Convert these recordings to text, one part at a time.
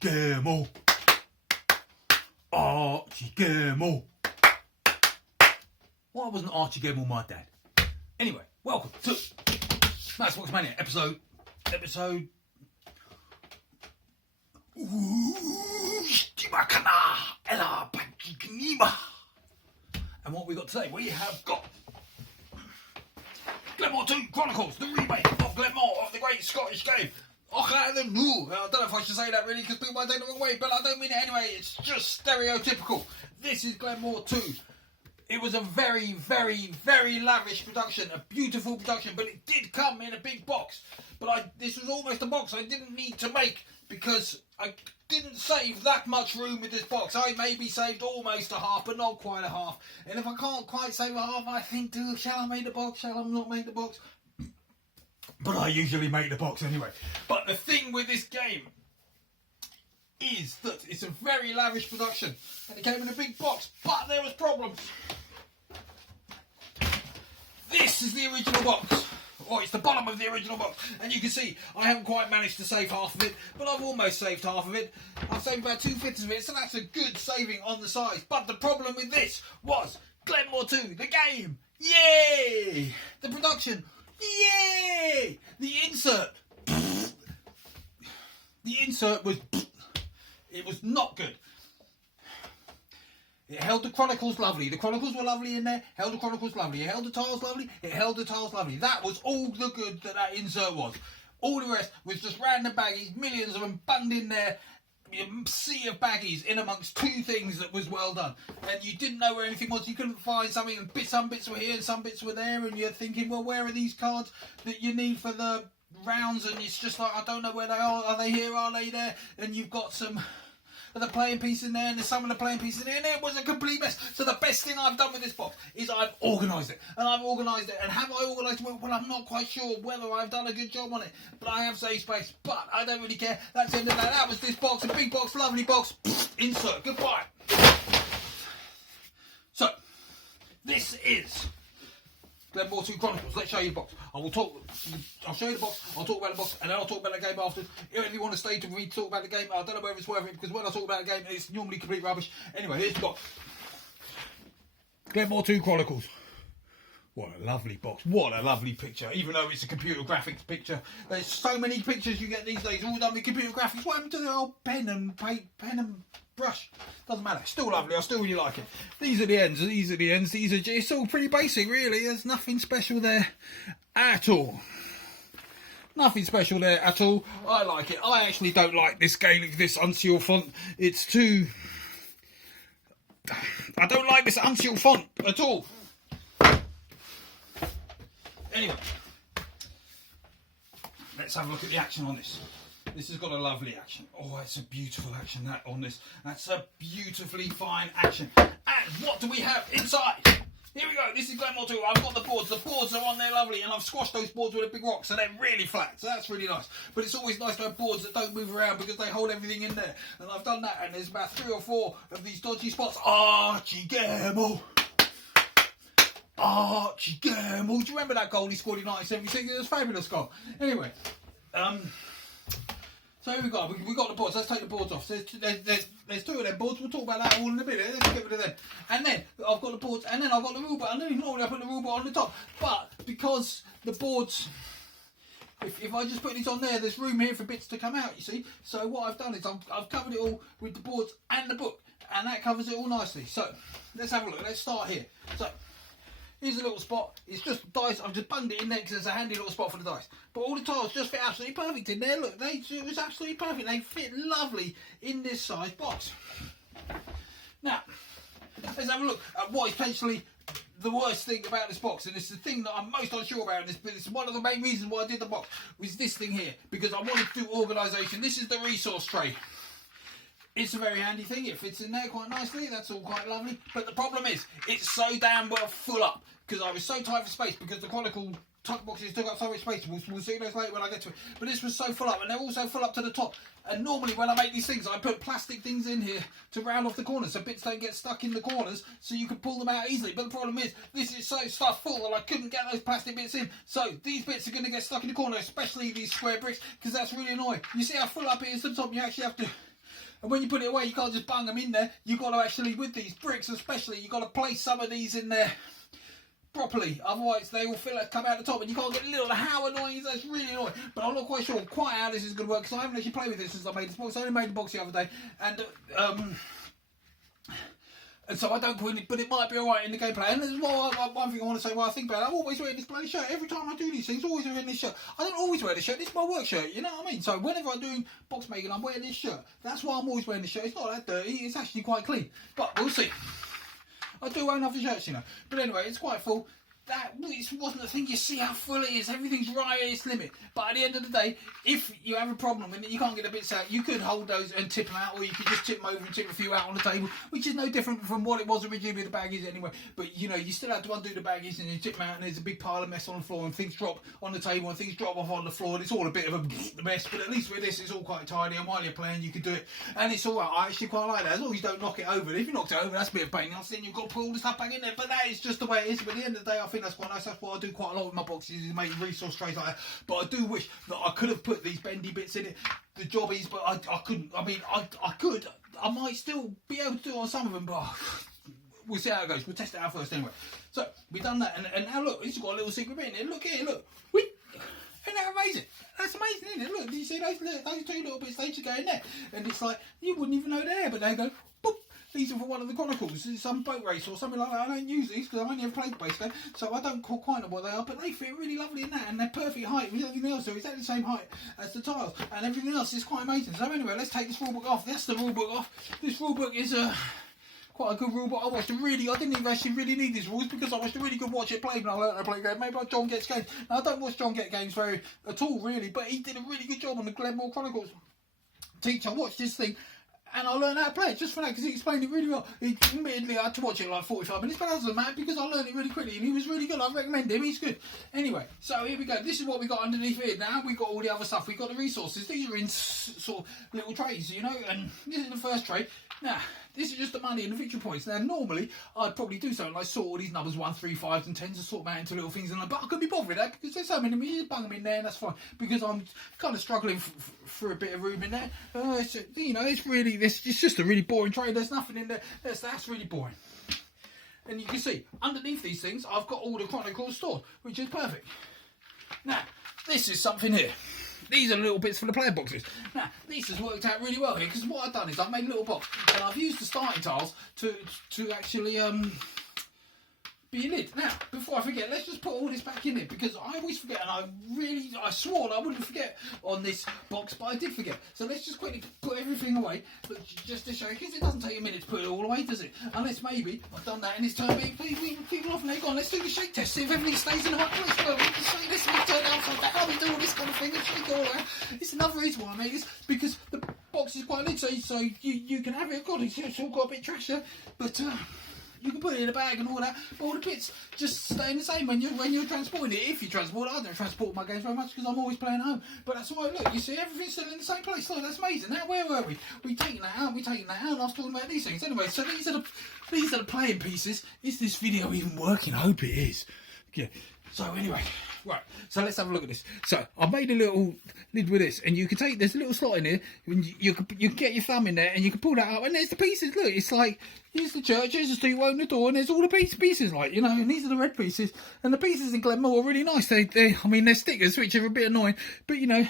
Glenmore. Archie Glenmore. Why wasn't Archie Glenmore my dad? Anyway, welcome to MATTO'S MANIA episode. And what we got today? We have got Glenmore 2 Chronicles, the remake of Glenmore, of the great Scottish game. I don't know if I should say that really, because people might take it the wrong way, but I don't mean it anyway. It's just stereotypical. This is Glenmore 2. It was a very, very, very lavish production, a beautiful production, but it did come in a big box. But this was almost a box I didn't need to make, because I didn't save that much room with this box. I maybe saved almost a half, but not quite a half. And if I can't quite save a half, I think, shall I make the box? Shall I not make the box? But I usually make the box anyway. But the thing with this game is that it's a very lavish production. And it came in a big box, but there was problems. This is the original box. Or it's the bottom of the original box. And you can see I haven't quite managed to save half of it, but I've almost saved half of it. I've saved about 2/5 of it, so that's a good saving on the size. But the problem with this was Glenmore 2, the game. Yay! The production. Yay! The insert. The insert was... It was not good. It held the Chronicles lovely. The Chronicles were lovely in there. Held the Chronicles lovely. It held the tiles lovely. It held the tiles lovely. That was all the good that insert was. All the rest was just random baggies, millions of them bunged in there. A sea of baggies in amongst two things that was well done. And you didn't know where anything was. You couldn't find something. And some bits were here and some bits were there. And you're thinking, well, where are these cards that you need for the rounds? And it's just like, I don't know where they are. Are they here? Are they there? And you've got some... the playing piece in there, and there's some of the playing piece in there, and it was a complete mess. So the best thing I've done with this box is I've organised it. And I've organised it. And have I organised it? Well, I'm not quite sure whether I've done a good job on it. But I have saved space. But I don't really care. That's the end of that. That was this box. A big box, lovely box. Insert. Goodbye. So, this is Glenmore 2 Chronicles. Let's show you the box. I'll show you the box, I'll talk about the box, and then I'll talk about the game after. If you want to stay to me talk about the game, I don't know whether it's worth it, because when I talk about the game, it's normally complete rubbish. Anyway, here's the box. Glenmore 2 Chronicles. What a lovely box. What a lovely picture. Even though it's a computer graphics picture. There's so many pictures you get these days, all done with computer graphics. What happened to the old pen and brush? Doesn't matter. Still lovely. I still really like it. These are the ends. These are the ends. It's all pretty basic, really. There's nothing special there at all. Nothing special there at all. I like it. I actually don't like this game, this unsealed font. It's too... I don't like this unsealed font at all. Anyway, let's have a look at the action on this. This has got a lovely action. Oh, it's a beautiful action that on this. That's a beautifully fine action. And what do we have inside? Here we go. This is Glenmore 2. I've got the boards. The boards are on there lovely, and I've squashed those boards with a big rock, so they're really flat. So that's really nice. But it's always nice to have boards that don't move around because they hold everything in there. And I've done that, and there's about 3 or 4 of these dodgy spots. Archie Glenmore. Archie Glenmore. Do you remember that goal he scored in 1976? It was a fabulous goal. Anyway, so here we go. We've got the boards. Let's take the boards off. There's 2 of them boards. We'll talk about that all in a minute. Let's get rid of them. And then I've got the boards, and then I've got the rule book. I don't normally I put the rule book on the top, but because the boards, if I just put these on there, there's room here for bits to come out. You see. So what I've done is I've covered it all with the boards and the book, and that covers it all nicely. So let's have a look. Let's start here. So. Here's a little spot. It's just dice. I've just bunged it in there because there's a handy little spot for the dice. But all the tiles just fit absolutely perfect in there. Look, it was absolutely perfect. They fit lovely in this size box. Now, let's have a look at what is potentially the worst thing about this box. And it's the thing that I'm most unsure about. But it's one of the main reasons why I did the box. Was this thing here. Because I wanted to do organisation. This is the resource tray. It's a very handy thing. It fits in there quite nicely. That's all quite lovely. But the problem is, it's so damn well full up. Because I was so tight for space. Because the Chronicle tuck boxes took up so much space. We'll see those later when I get to it. But this was so full up. And they're also full up to the top. And normally when I make these things, I put plastic things in here to round off the corners. So bits don't get stuck in the corners. So you can pull them out easily. But the problem is, this is so stuffed full that I couldn't get those plastic bits in. So these bits are going to get stuck in the corner. Especially these square bricks. Because that's really annoying. You see how full up it is to the top. You actually have to And when you put it away, you can't just bung them in there. You've got to actually, with these bricks especially, you've got to place some of these in there properly, otherwise they all come out the top and you can't get little how annoying. That's really annoying. But I'm not quite sure quite how this is going to work because I haven't actually played with this since I made this box. I only made the box the other day, and so I don't put it, but it might be alright in the gameplay. And there's one thing I want to say while I think about it. I'm always wearing this bloody shirt. Every time I do these things, always wearing this shirt. I don't always wear this shirt. This is my work shirt, you know what I mean? So whenever I'm doing box making, I'm wearing this shirt. That's why I'm always wearing this shirt. It's not that dirty. It's actually quite clean. But we'll see. I do own other shirts, you know. But anyway, it's quite full. That wasn't the thing. You see how full it is. Everything's right at its limit. But at the end of the day, if you have a problem and you can't get the bits out, you could hold those and tip them out, or you could just tip them over and tip a few out on the table, which is no different from what it was originally with the baggies anyway. But you know, you still have to undo the baggies and you tip them out, and there's a big pile of mess on the floor, and things drop on the table and things drop off on the floor, and it's all a bit of a mess. But at least with this, it's all quite tidy. And while you're playing, you can do it, and it's all right. I actually quite like that, as long as you don't knock it over. If you knock it over, that's a bit of pain. Then you've got to put all the stuff back in there. But that is just the way it is. But at the end of the day, I think that's quite nice. That's what I do quite a lot with my boxes, is make resource trays like that. But I do wish that I could have put these bendy bits in it, the jobbies, but I couldn't. I mean, I could. I might still be able to do it on some of them, but we'll see how it goes. We'll test it out first anyway. So we've done that, and now look, it's got a little secret bit in it. Look here, look. Isn't that amazing? That's amazing, isn't it? Look, do you see those two little bits? They just go in there, and it's like you wouldn't even know they're there, but they go boop. These are for one of the Chronicles, some boat race or something like that. I don't use these because I've only ever played the base game, so I don't quite know what they are, but they fit really lovely in that, and they're perfect height with everything else, so exactly the same height as the tiles, and everything else is quite amazing. So anyway, let's take this rulebook off. That's the rulebook off. This rulebook is quite a good rulebook. I didn't even actually really need these rules because I watched a really good Watch It Play when I learned how to play games. Maybe like John Gets games. Now, I don't watch John Get games at all, really, but he did a really good job on the Glenmore Chronicles. I watched this thing, and I learned how to play it just for that because he explained it really well. Admittedly, I had to watch it like 45 minutes, but that doesn't matter because I learned it really quickly and he was really good. I recommend him, he's good. Anyway, so here we go. This is what we got underneath here. Now we've got all the other stuff. We've got the resources. These are in sort of little trays, you know, and this is the first tray. Now, this is just the money and the victory points. Now, normally, I'd probably do something like sort all these numbers 1, 3, 5s and 10s and sort them out into little things. But I couldn't be bothered with that because there's so many. You just bung them in there and that's fine. Because I'm kind of struggling for a bit of room in there. You know, it's just a really boring tray. There's nothing in there. That's really boring. And you can see, underneath these things, I've got all the Chronicles stored, which is perfect. Now, this is something here. These are little bits for the player boxes. Now, this has worked out really well here because what I've done is I've made a little box and I've used the starting tiles to actually be a lid. Now, before I forget, let's just put all this back in it because I always forget, and I swore I wouldn't forget on this box, but I did forget. So let's just quickly put everything away, but just to show you, because it doesn't take a minute to put it all away, does it? Unless maybe I've done that and it's turned me, people off and they're gone. Let's do the shake test, see if everything stays in the right place. Well, we can say this and turn it upside down, we do all this kind of thing and shake it all out. It's another reason why I make this, because the box is quite lit, so you can have it. God, it's all got a bit trashier, but you can put it in a bag and all that, but all the bits just stay the same when you're transporting it. If you transport it, I don't transport my games very much because I'm always playing at home. But that's why, look, you see, everything's still in the same place. Look, that's amazing. Now, where were we? We've taken that out, and I was talking about these things. Anyway, so these are the playing pieces. Is this video even working? I hope it is. Yeah. So anyway, right, so let's have a look at this. So I've made a little lid with this, and you can take, there's a little slot in here, and you can get your thumb in there, and you can pull that out, and there's the pieces. Look, it's like, here's the church, here's the street, open the door, and there's all the pieces, like, you know, and these are the red pieces, and the pieces in Glenmore are really nice. They're stickers, which are a bit annoying, but, you know,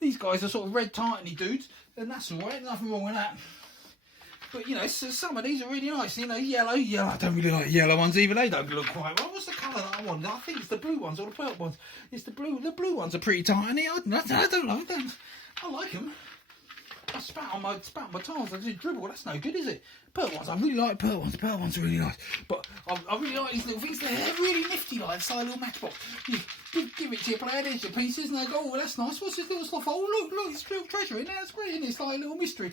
these guys are sort of red tartany dudes, and that's all right, nothing wrong with that. But, you know, so some of these are really nice. You know, yellow. I don't really like yellow ones either. They don't look quite well. What's the colour that I want? I think it's the blue ones or the purple ones. It's the blue. The blue ones are pretty tiny. I don't know. I like them. I spat on my tiles. I did dribble. That's no good, is it? Pearl ones. I really like pearl ones. Pearl ones are really nice. But I really like these little things. They're really nifty, like it's like a little matchbox. You give it to your player. There's your pieces, and they go, oh, well, that's nice. What's this little stuff? Oh, look, it's a little treasure in there. That's great, isn't it? It's like a little mystery.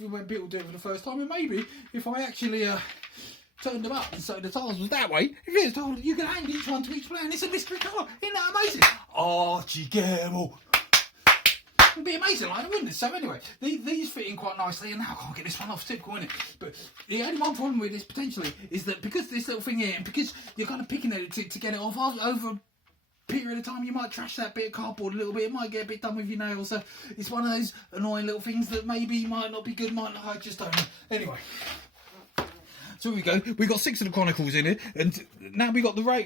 When people do it for the first time, and maybe if I actually turned them up and so the tiles was that way, if it's told you can hang each one to each player, and it's a mystery colour. Isn't that amazing? Archie Gamble. It'd be amazing, like, wouldn't it? So anyway, these fit in quite nicely, and now I can't get this one off. Typical, isn't it? But the only one problem with this potentially is that because this little thing here, and because you're kind of picking at it to get it off over period of time you might trash that bit of cardboard a little bit. It might get a bit done with your nails. So it's one of those annoying little things that maybe might not be good, might not, I just don't know. Anyway. So we go. We got 6 of the Chronicles in it, and now we got the rail.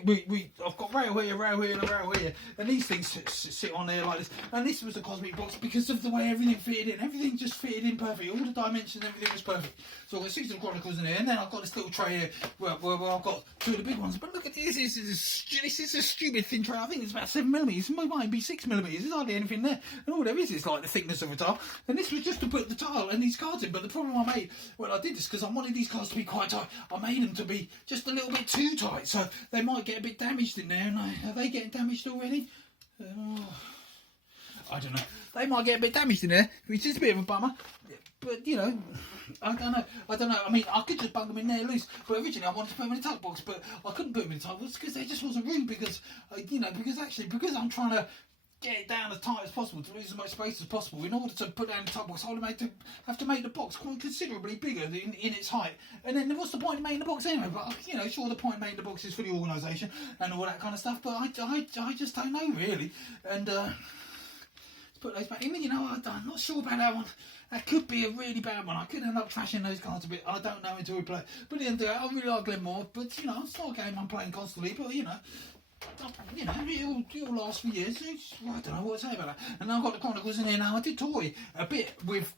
I've got rail here, and a rail here, and these things sit on there like this. And this was a cosmic box because of the way everything fitted in. Everything just fitted in perfectly. All the dimensions, everything was perfect. So I've got 6 of the Chronicles in there, and then I've got this little tray here where I've got 2 of the big ones. But look at this. This is a stupid thin tray. I think it's about 7mm. It might be 6mm. There's hardly anything there. And all there is like the thickness of a tile. And this was just to put the tile and these cards in. But the problem I made when I did this, because I wanted these cards to be quite tight, I made them to be just a little bit too tight, so they might get a bit damaged in there. And are they getting damaged already? I don't know. They might get a bit damaged in there, which is a bit of a bummer. But you know, I don't know. I mean, I could just bung them in there loose. But originally, I wanted to put them in a tuck box, but I couldn't put them in a tuck box because there just wasn't room. Because because I'm trying to get it down as tight as possible to lose as much space as possible. In order to put down the tuck box, I would have to make the box quite considerably bigger in its height. And then what's the point of making the box anyway? But you know, sure, the point of making the box is for the organisation and all that kind of stuff. But I just don't know really. And let's put those back in. You know, I'm not sure about that one. That could be a really bad one. I could end up trashing those cards a bit. I don't know until we play. But at the end of the day, I really like Glenmore. But you know, it's not a game I'm playing constantly. But you know, it'll last for years. I don't know what to say about that. And now I've got the Chronicles in here now. I did toy a bit with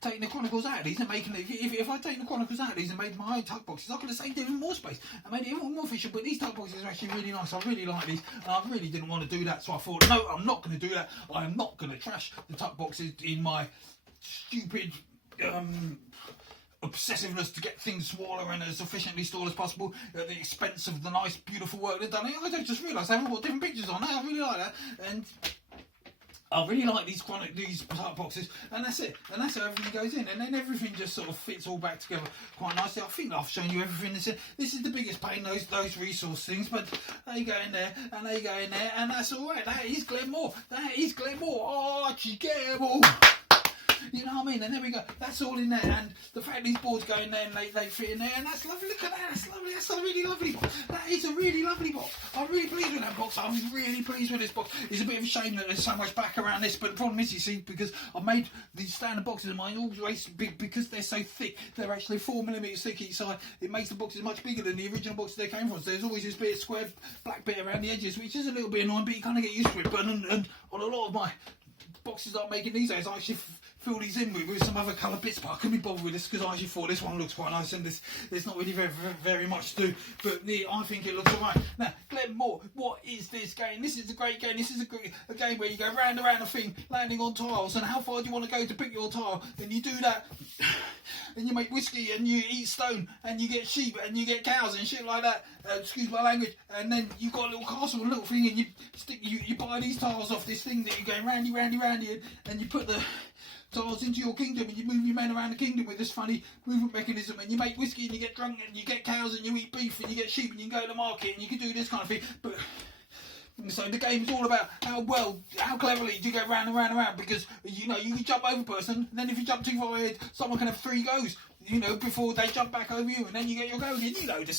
taking the Chronicles out of these and making it. If I take the Chronicles out of these and made my own tuck boxes, I could have saved even more space. I made it even more efficient. But these tuck boxes are actually really nice. I really like these. And I really didn't want to do that. So I thought, no, I'm not going to do that. I am not going to trash the tuck boxes in my stupid obsessiveness to get things smaller and as efficiently stored as possible at the expense of the nice, beautiful work they've done. I just realised they haven't got different pictures on there. I really like that, and I really like these tuck boxes, and that's it. And that's how everything goes in, and then everything just sort of fits all back together quite nicely. I think I've shown you everything that's in. This is the biggest pain, those resource things, but they go in there, and they go in there, and that's all right. That is Glenmore. That is Glenmore. Oh, Glenmore. You know what I mean? And there we go. That's all in there. And the fact these boards go in there and they fit in there, and that's lovely. Look at that. That's lovely. That's a really lovely box. That is a really lovely box. I'm really pleased with that box. I was really pleased with this box. It's a bit of a shame that there's so much back around this, but the problem is, you see, because I've made these standard boxes of mine always big because they're so thick. They're actually 4mm thick each side. It makes the boxes much bigger than the original boxes they came from. So there's always this bit of square black bit around the edges, which is a little bit annoying, but you kind of get used to it. But and on a lot of my boxes I'm making these days, I actually fill these in with some other colour bits, but I couldn't be bothered with this because I actually thought this one looks quite nice, and there's not really very much to do, but I think it looks alright. Now, Glenmore, what is this game? This is a great game. This is a game where you go round and round a thing, landing on tiles, and how far do you want to go to pick your tile? And you do that, and you make whiskey, and you eat stone, and you get sheep, and you get cows, and shit like that. Excuse my language. And then you've got a little castle, a little thing, and you buy these tiles off this thing that you go roundy, and you put the tiles into your kingdom, and you move your men around the kingdom with this funny movement mechanism, and you make whiskey, and you get drunk, and you get cows, and you eat beef, and you get sheep, and you can go to the market, and you can do this kind of thing. But so the game's all about how cleverly do you go round and round and round, because you know you can jump over a person, and then if you jump too far ahead, someone can have 3 goes, you know, before they jump back over you, and then you get your go again. You know the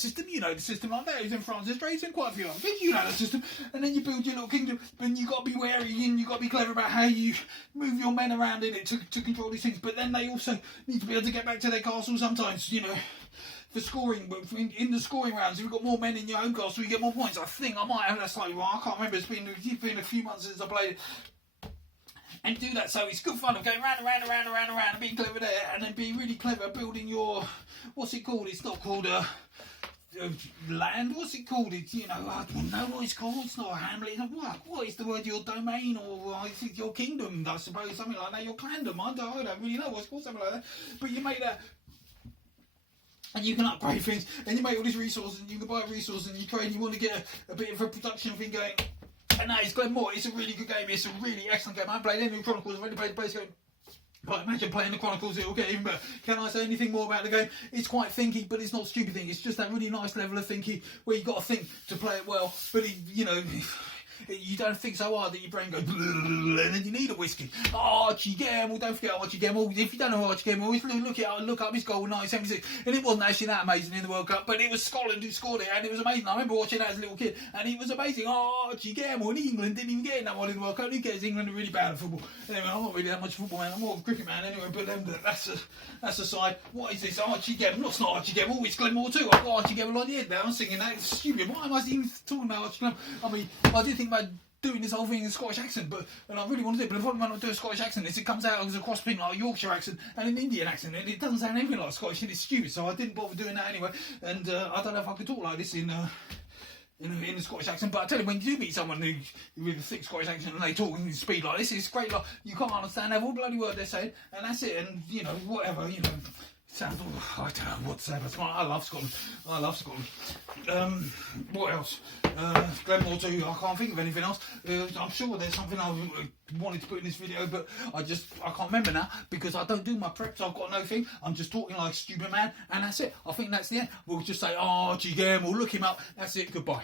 system like that. Who's in France, there's in quite a few of them. You know the system, and then you build your little kingdom, and you got to be wary, and you got to be clever about how you move your men around in it to control these things. But then they also need to be able to get back to their castle sometimes, you know, for scoring. But in the scoring rounds, if you've got more men in your own castle, you get more points. I think I might have that slightly wrong. I can't remember. It's been a few months since I played it. And do that, so it's good fun of going round and round and round and round and round and being clever there, and then being really clever building your, what's it called? It's not called land. What's it called? It's, you know, I don't know what it's called. It's not a hamlet. What is the word? Your domain, or is it your kingdom? I suppose something like that. Your clandom. I don't really know what it's called. Something like that. But you make that. And you can upgrade things, and you make all these resources, and you can buy resources, and you trade, and you want to get a bit of a production thing going. And that is Glenmore. It's a really good game. It's a really excellent game. I haven't played any of the Chronicles. I've only played the base game. But I imagine playing the Chronicles it'll get even better. Can I say anything more about the game? It's quite thinky, but it's not stupid thing. It's just that really nice level of thinky where you've got to think to play it well. But you know, You don't think so hard that your brain goes, and then you need a whiskey. Archie Gamble, don't forget Archie Gamble. If you don't know Archie Gamble, look up his goal in 1976. And it wasn't actually that amazing in the World Cup, but it was Scotland who scored it, and it was amazing. I remember watching that as a little kid, and it was amazing. Archie Gamble, and England didn't even get in that one in the World Cup. Who cares? England are really bad at football. Anyway, I'm not really that much football man. I'm more of a cricket man anyway, but that's aside. What is this? Archie Gamble? No, it's not Archie Gamble. It's Glenmore too. I've got Archie Gamble on the head now. I'm singing that. It's stupid. Why am I even talking about Archie Gamble? I mean, I did think about doing this whole thing in a Scottish accent, and I really want to do it, but the problem when I do a Scottish accent is it comes out as a cross between like a Yorkshire accent and an Indian accent, and it doesn't sound anything like Scottish, and it's stupid, so I didn't bother doing that anyway, and I don't know if I could talk like this in a Scottish accent, but I tell you, when you do meet someone who with a thick Scottish accent and they talk in speed like this, it's great, like, you can't understand every bloody word they're saying, and that's it, and, whatever, sounds all, I don't know what to say, but I love Scotland. What else? Glenmore too. I can't think of anything else. I'm sure there's something I wanted to put in this video, but I can't remember now because I don't do my prep, so I've got no thing. I'm just talking like a stupid man, and that's it. I think that's the end. We'll just say, Archie Gamble, look him up. That's it. Goodbye.